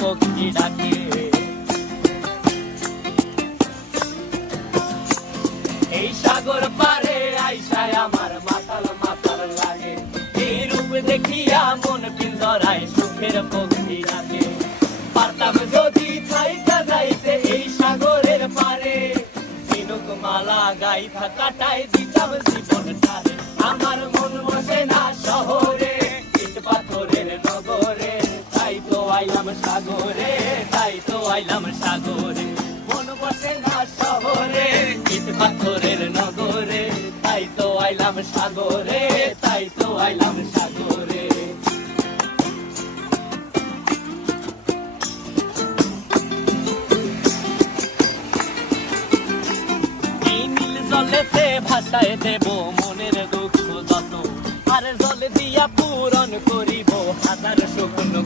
পক্ষী ডাকে। এই সাগর পারে আইসায় আমার মাতাল মাতাল লাগে, এই রূপ দেখিয়া মন পিঞ্জরায় সুখের পক্ষী ডাকে। পারতাম যদি থাইকা যাইতে এই সাগরের পারে, ঝিনুক মালা গাইথা কাটাই দিতাম জীবনটারে। আমার মন বসে না শহরে, ইট পাথরের নগরে, তাই তো আইলাম সাগরে, তাই তো আইলাম সাগরে। মন বসে না শহরে, ইট পাথরের নগরে, তাই তো আইলাম সাগরে, তাই তো আইলাম সাগরে। জলেতে ভাসায় দেব মনের দুঃখ যত, আর জল দিয়া পূরণ করিব হাজার শুকনো।